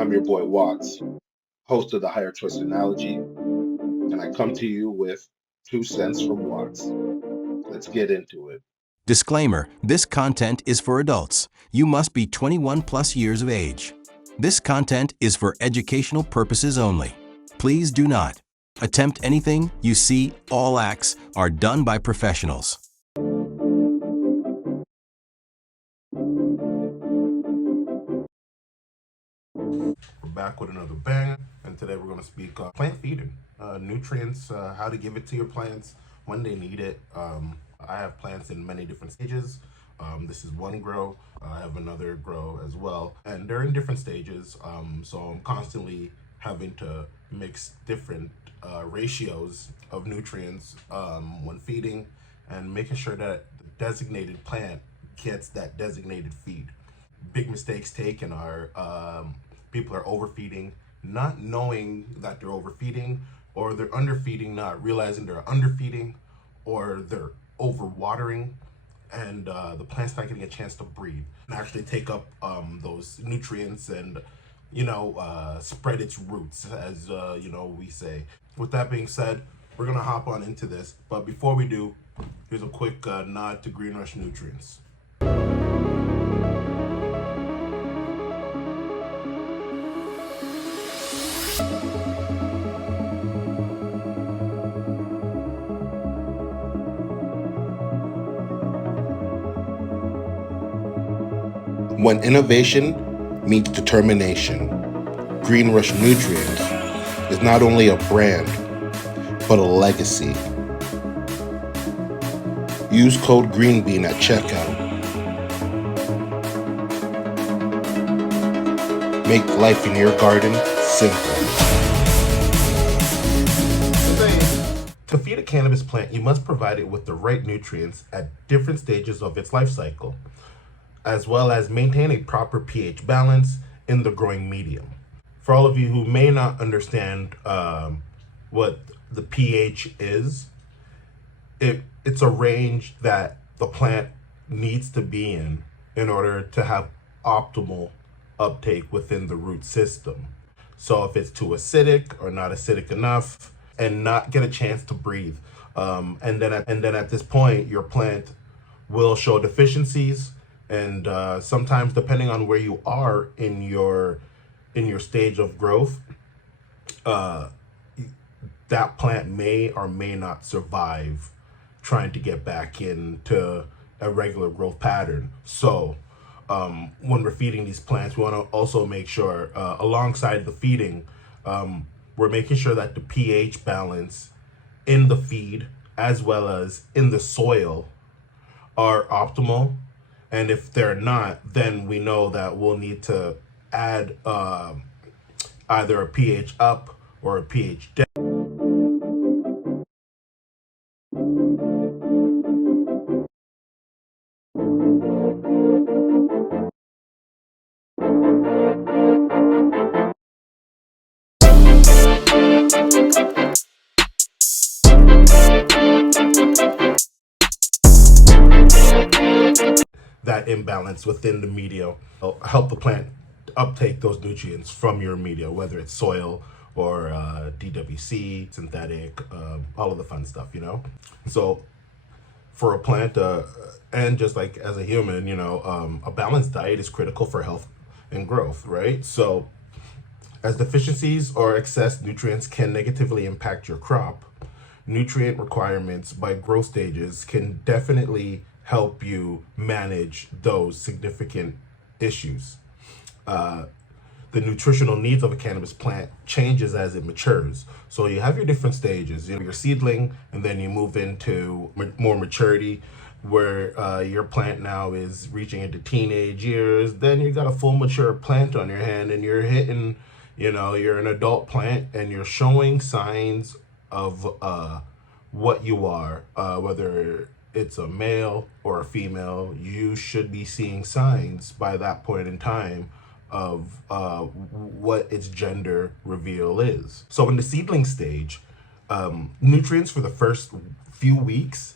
I'm your boy Watts, host of the Higher Choice Analogy, and I come to you with 2 cents from Watts. Let's get into it. Disclaimer: this content is for adults. You must be 21 plus years of age. This content is for educational purposes only. Please do not attempt anything you see. All acts are done by professionals. We're back with another bang, and today we're going to speak plant feeding, nutrients, how to give it to your plants when they need it. I have plants in many different stages. This is one grow. I have another grow as well, and they're in different stages. So I'm constantly having to mix different ratios of nutrients when feeding, and making sure that the designated plant gets that designated feed. Big mistakes taken are people are overfeeding, not knowing that they're overfeeding, or they're underfeeding, not realizing they're underfeeding, or they're overwatering, and the plant's not getting a chance to breathe and actually take up those nutrients and spread its roots, as we say. With that being said, we're gonna hop on into this, but before we do, here's a quick nod to Green Rush Nutrients. When innovation meets determination, Green Rush Nutrients is not only a brand, but a legacy. Use code GREENBEAN at checkout. Make life in your garden simple. To feed a cannabis plant, you must provide it with the right nutrients at different stages of its life cycle, as well as maintain a proper pH balance in the growing medium. For all of you who may not understand what the pH is, it's a range that the plant needs to be in order to have optimal uptake within the root system. So if it's too acidic or not acidic enough, and not get a chance to breathe, and then at this point, your plant will show deficiencies. And sometimes, depending on where you are in your stage of growth, that plant may or may not survive trying to get back into a regular growth pattern. So when we're feeding these plants, we want to also make sure, alongside the feeding, we're making sure that the pH balance in the feed as well as in the soil are optimal. And if they're not, then we know that we'll need to add either a pH up or a pH down. That imbalance within the media will help the plant uptake those nutrients from your media, whether it's soil or DWC, synthetic, all of the fun stuff, So for a plant, and just like as a human, a balanced diet is critical for health and growth, right? So as deficiencies or excess nutrients can negatively impact your crop, nutrient requirements by growth stages can definitely help you manage those significant issues. The nutritional needs of a cannabis plant changes as it matures. So you have your different stages, your seedling, and then you move into more maturity, where your plant now is reaching into teenage years. Then you got a full mature plant on your hand, and you're hitting, you're an adult plant, and you're showing signs of what you are, whether it's a male or a female. You should be seeing signs by that point in time of what its gender reveal is. So in the seedling stage, nutrients for the first few weeks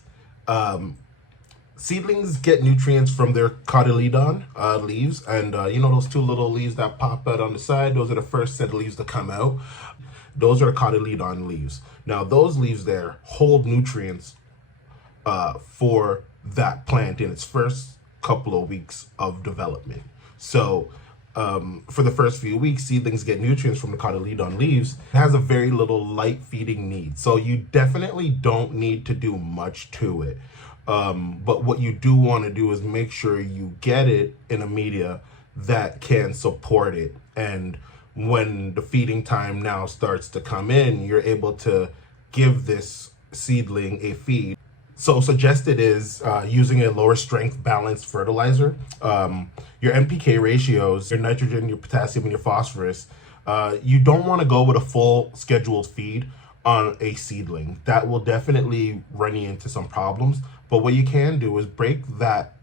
seedlings get nutrients from their cotyledon leaves, and you know those two little leaves that pop out on the side? Those are the first set of leaves to come out. Those are the cotyledon leaves. Now those leaves there hold nutrients for that plant in its first couple of weeks of development. So for the first few weeks, seedlings get nutrients from the cotyledon leaves. It has a very little light feeding need. So you definitely don't need to do much to it. But what you do want to do is make sure you get it in a media that can support it. And when the feeding time now starts to come in, you're able to give this seedling a feed. So suggested is using a lower strength balanced fertilizer. Your NPK ratios, your nitrogen, your potassium, and your phosphorus, you don't want to go with a full scheduled feed on a seedling. That will definitely run you into some problems. But what you can do is break that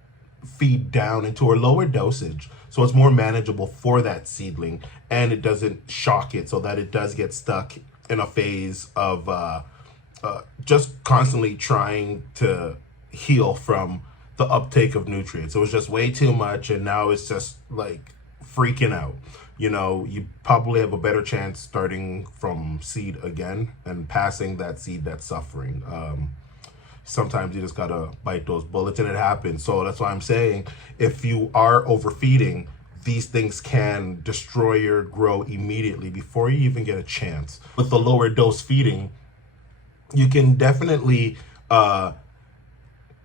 feed down into a lower dosage so it's more manageable for that seedling and it doesn't shock it, so that it does get stuck in a phase of just constantly trying to heal from the uptake of nutrients. It was just way too much, and now it's just like freaking out. You know, you probably have a better chance starting from seed again and passing that seed that's suffering. Sometimes you just gotta bite those bullets, and it happens. So that's why I'm saying, if you are overfeeding, these things can destroy your grow immediately before you even get a chance. With the lower dose feeding, you can definitely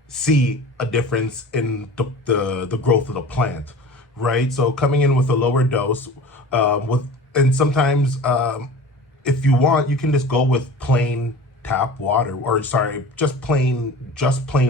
see a difference in the growth of the plant, right? So coming in with a lower dose, and sometimes if you want, you can just go with plain tap water, or sorry, just plain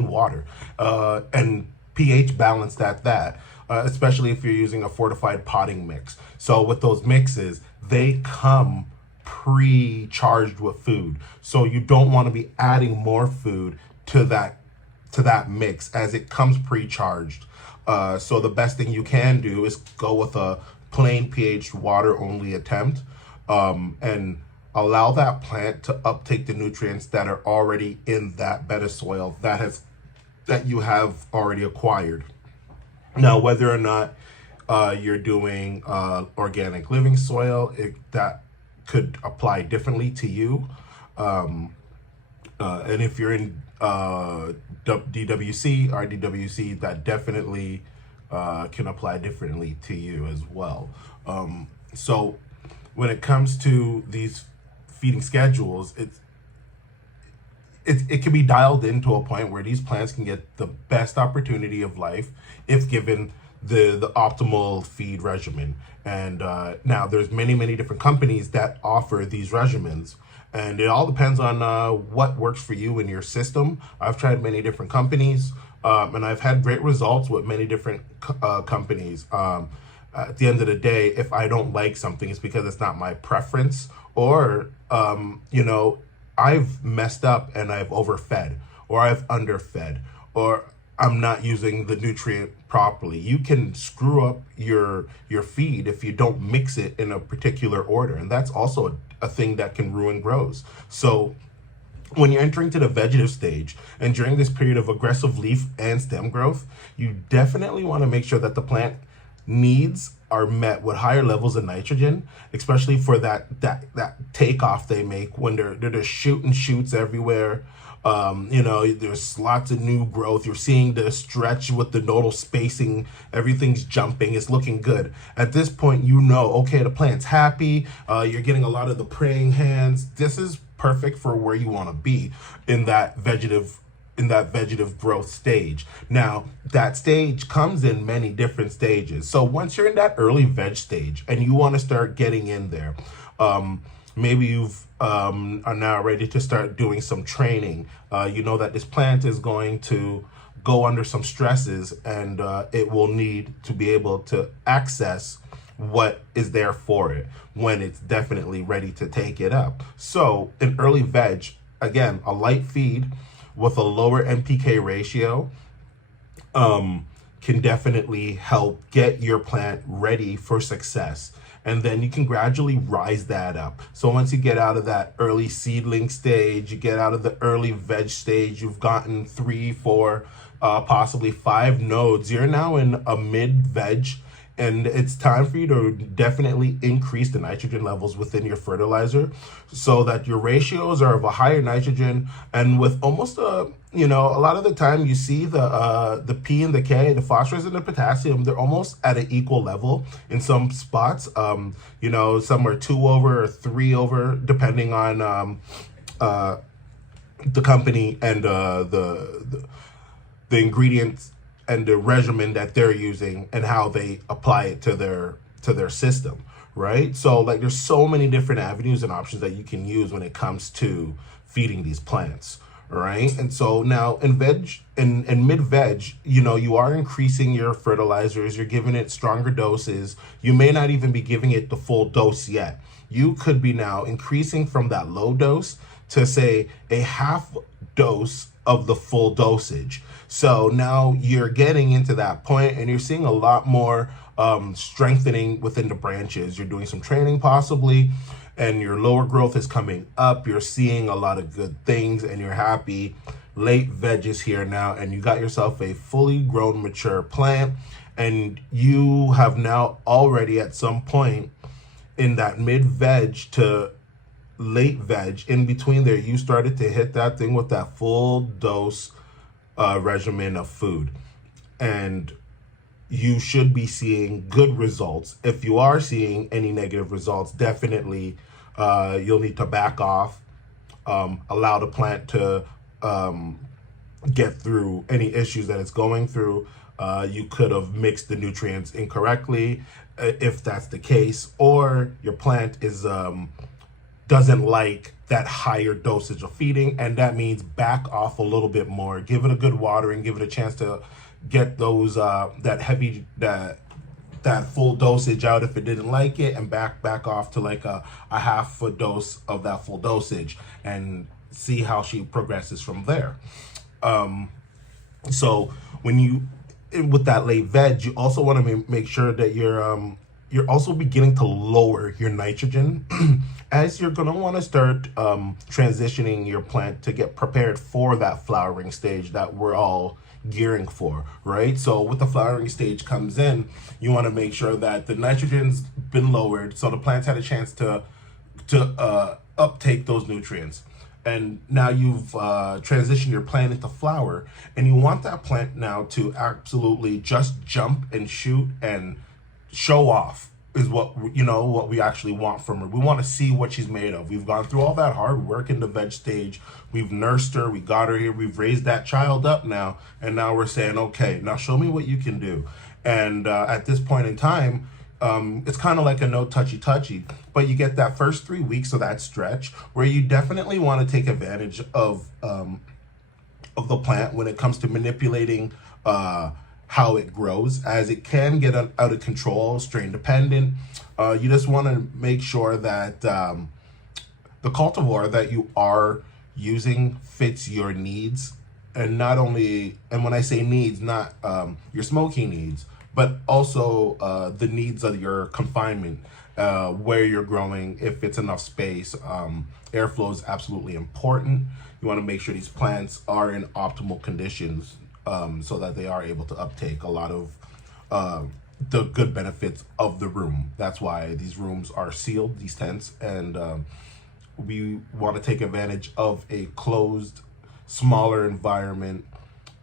water, and pH balanced at that, especially if you're using a fortified potting mix. So with those mixes, they come pre-charged with food, so you don't want to be adding more food to that mix as it comes pre-charged. So the best thing you can do is go with a plain pH water only attempt, and allow that plant to uptake the nutrients that are already in that bed of soil that you have already acquired. Now, whether or not you're doing organic living soil, that could apply differently to you. And if you're in DWC, RDWC, that definitely can apply differently to you as well. So when it comes to these feeding schedules, it can be dialed into a point where these plants can get the best opportunity of life if given the optimal feed regimen. And now there's many different companies that offer these regimens, and it all depends on what works for you in your system. I've tried many different companies, and I've had great results with many different companies. At the end of the day, if I don't like something, it's because it's not my preference, or you know, I've messed up and I've overfed, or I've underfed, or I'm not using the nutrient properly. You can screw up your feed if you don't mix it in a particular order, and that's also a thing that can ruin grows. So when you're entering to the vegetative stage and during this period of aggressive leaf and stem growth, you definitely want to make sure that the plant needs are met with higher levels of nitrogen, especially for that takeoff they make when they're just shooting shoots everywhere. You know, there's lots of new growth. You're seeing the stretch with the nodal spacing. Everything's jumping. It's looking good. At this point, you know, okay, the plant's happy. You're getting a lot of the praying hands. This is perfect for where you want to be in that vegetative growth stage. Now, that stage comes in many different stages. So once you're in that early veg stage and you want to start getting in there, maybe you've are now ready to start doing some training. You know that this plant is going to go under some stresses, and it will need to be able to access what is there for it when it's definitely ready to take it up. So in early veg, again, a light feed with a lower NPK ratio can definitely help get your plant ready for success. And then you can gradually rise that up. So once you get out of that early seedling stage, you get out of the early veg stage, you've gotten 3, 4, possibly 5 nodes, you're now in a mid veg, and it's time for you to definitely increase the nitrogen levels within your fertilizer so that your ratios are of a higher nitrogen. And with almost a lot of the time you see the P and the K, the phosphorus and the potassium, they're almost at an equal level in some spots. Some are 2 over or 3 over, depending on the company and the ingredients and the regimen that they're using and how they apply it to their system, right? So like there's so many different avenues and options that you can use when it comes to feeding these plants, right? And so now in mid veg, you are increasing your fertilizers, you're giving it stronger doses. You may not even be giving it the full dose yet. You could be now increasing from that low dose to say a half dose of the full dosage. So now you're getting into that point and you're seeing a lot more strengthening within the branches. You're doing some training possibly, and your lower growth is coming up. You're seeing a lot of good things and you're happy. Late veg is here now, and you got yourself a fully grown, mature plant, and you have now already at some point in that mid veg to late veg, in between there, you started to hit that thing with that full dose regimen of food, and you should be seeing good results. If you are seeing any negative results, definitely you'll need to back off, allow the plant to get through any issues that it's going through. You could have mixed the nutrients incorrectly, if that's the case, or your plant is doesn't like that higher dosage of feeding, and that means back off a little bit more. Give it a good watering, give it a chance to get those that full dosage out if it didn't like it, and back off to like a half a dose of that full dosage, and see how she progresses from there. So when you with that late veg, you also want to make sure that you're also beginning to lower your nitrogen as you're going to want to start transitioning your plant to get prepared for that flowering stage that we're all gearing for, right? So with the flowering stage comes in, you want to make sure that the nitrogen's been lowered so the plant's had a chance to uptake those nutrients. And now you've transitioned your plant into flower, and you want that plant now to absolutely just jump and shoot and show off is what we actually want from her. We want to see what she's made of. We've gone through all that hard work in the veg stage. We've nursed her, we got her here, we've raised that child up now, and now we're saying, okay, now show me what you can do. And at this point in time, it's kind of like a no touchy, but you get that first 3 weeks of that stretch where you definitely want to take advantage of the plant when it comes to manipulating how it grows, as it can get out of control, strain dependent. You just want to make sure that the cultivar that you are using fits your needs, and not only, and when I say needs, not your smoking needs, but also the needs of your confinement, where you're growing, if it's enough space. Airflow is absolutely important. You want to make sure these plants are in optimal conditions, so that they are able to uptake a lot of the good benefits of the room. That's why these rooms are sealed, these tents, and we want to take advantage of a closed, smaller environment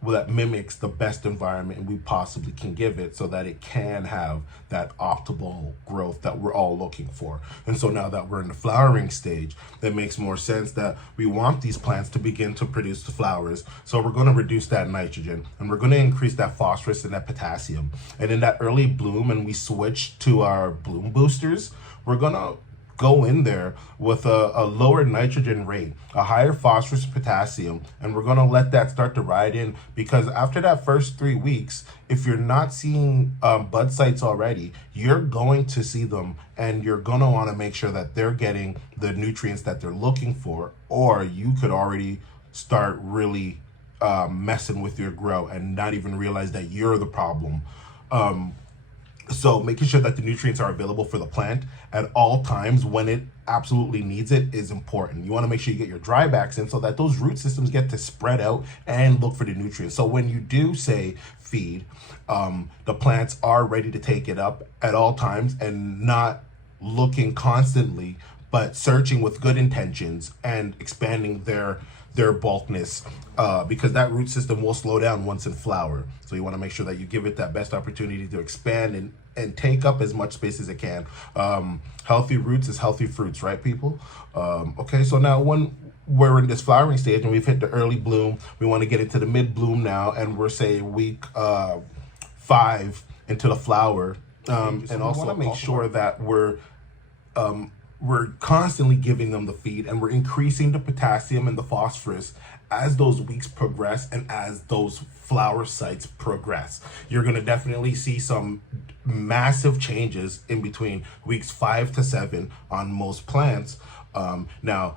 that mimics the best environment we possibly can give it, so that it can have that optimal growth that we're all looking for. And so now that we're in the flowering stage, that makes more sense that we want these plants to begin to produce the flowers. So we're going to reduce that nitrogen, and we're going to increase that phosphorus and that potassium. And in that early bloom, and we switch to our bloom boosters, we're going to go in there with a lower nitrogen rate, a higher phosphorus and potassium, and we're going to let that start to ride in, because after that first 3 weeks, if you're not seeing bud sites already, you're going to see them, and you're going to want to make sure that they're getting the nutrients that they're looking for, or you could already start really messing with your grow and not even realize that you're the problem. So making sure that the nutrients are available for the plant at all times when it absolutely needs it is important. You want to make sure you get your dry backs in so that those root systems get to spread out and look for the nutrients. So when you do say feed, the plants are ready to take it up at all times and not looking constantly, but searching with good intentions and expanding their bulkness, because that root system will slow down once in flower. So you want to make sure that you give it that best opportunity to expand and take up as much space as it can. Healthy roots is healthy fruits, right, people? Okay, so now when we're in this flowering stage and we've hit the early bloom, we want to get into the mid bloom now, and we're say week 5 into the flower, and also want to make sure that we're constantly giving them the feed, and we're increasing the potassium and the phosphorus as those weeks progress and as those flower sites progress. You're going to definitely see some massive changes in between weeks 5 to 7 on most plants. Now,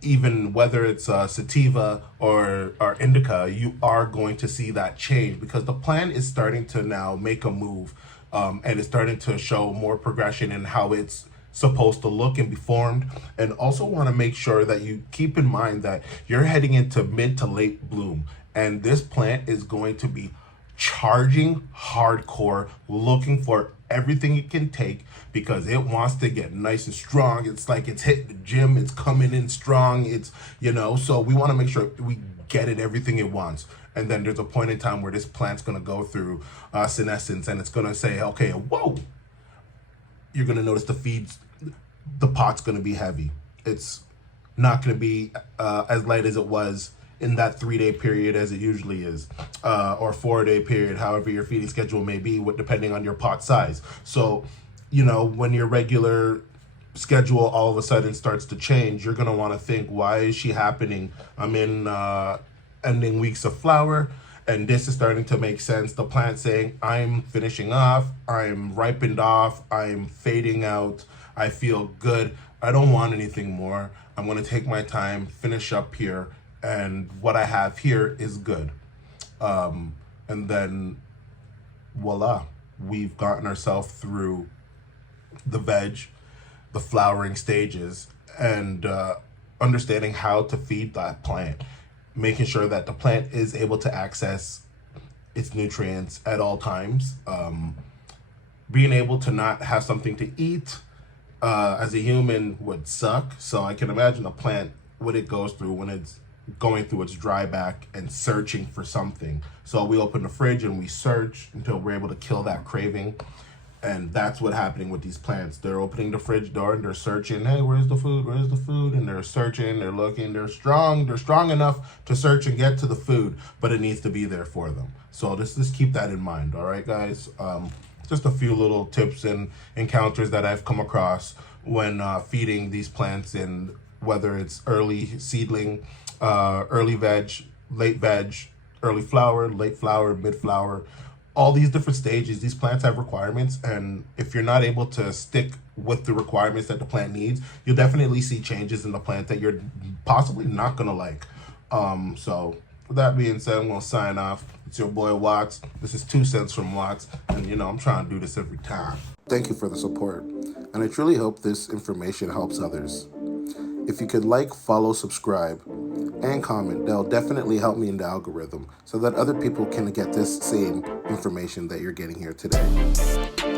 even whether it's sativa or indica, you are going to see that change because the plant is starting to now make a move, and it's starting to show more progression in how it's supposed to look and be formed. And also want to make sure that you keep in mind that you're heading into mid to late bloom, and this plant is going to be charging hardcore, looking for everything it can take because it wants to get nice and strong. It's like it's hitting the gym, it's coming in strong, it's, so we want to make sure we get it everything it wants. And then there's a point in time where this plant's going to go through senescence, and it's going to say, okay, whoa, you're going to notice the pot's going to be heavy. It's not going to be as light as it was in that 3-day period as it usually is, or 4-day period, however your feeding schedule may be, depending on your pot size. So, when your regular schedule all of a sudden starts to change, you're going to want to think, why is she happening? I'm in ending weeks of flower, and this is starting to make sense. The plant saying, I'm finishing off, I'm ripened off, I'm fading out, I feel good, I don't want anything more. I'm going to take my time, finish up here, and what I have here is good. And then voila, we've gotten ourselves through the the flowering stages, and understanding how to feed that plant, making sure that the plant is able to access its nutrients at all times, being able to not have something to eat as a human would suck. So I can imagine a plant, what it goes through when it's going through its dry back and searching for something. So we open the fridge and we search until we're able to kill that craving. And that's what's happening with these plants. They're opening the fridge door and they're searching, hey, where's the food? Where's the food? And they're searching, they're looking, they're strong enough to search and get to the food, but it needs to be there for them. So just keep that in mind, all right, guys? Just a few little tips and encounters that I've come across when feeding these plants, in whether it's early seedling, early veg, late veg, early flower, late flower, mid flower. All these different stages, these plants have requirements, and if you're not able to stick with the requirements that the plant needs, you'll definitely see changes in the plant that you're possibly not gonna like. So with that being said, I'm gonna sign off. It's your boy Watts. This is 2 cents from Watts, and I'm trying to do this every time. Thank you for the support, and I truly hope this information helps others. If you could like, follow, subscribe, and comment, that'll definitely help me in the algorithm so that other people can get this same information that you're getting here today.